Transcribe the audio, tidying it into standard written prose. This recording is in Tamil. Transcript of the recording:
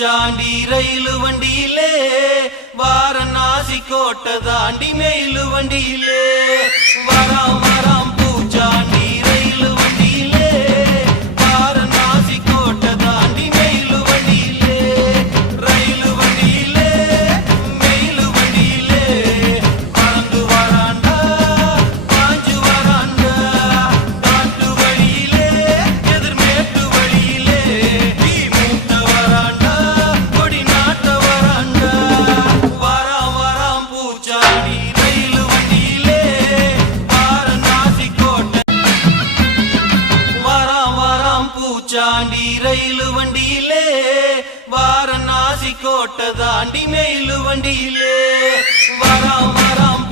பூச்சாண்டி ரயிலு வண்டியிலே வாரணாசி கோட்டை தாண்டி மெயிலு வண்டியிலே வராம் வராம் பூச்சாண்டி ரயிலு வண்டியிலே வாரணாசி கோட்டை தாண்டி மெயிலு வண்டியிலே ரயிலு வண்டியிலே மெயிலு வண்டியிலே பறந்து வராண்டா பாஞ்சு வராண்டா காட்டு வழியிலே எதிர்மேட்டு வழியிலே தீ மூட்ட வராண்டா கொடி நாட்ட வராண்டா வராம் வராம் பூச்சாண்டி ரயிலு வண்டியிலே வாரணாசி கோட்டை வராம் வராம் பூச்சாண்டி ரயிலு வண்டியிலே வாரணாசி கோட்டை தாண்டி மெயிலு வண்டியிலே வராம் வராம்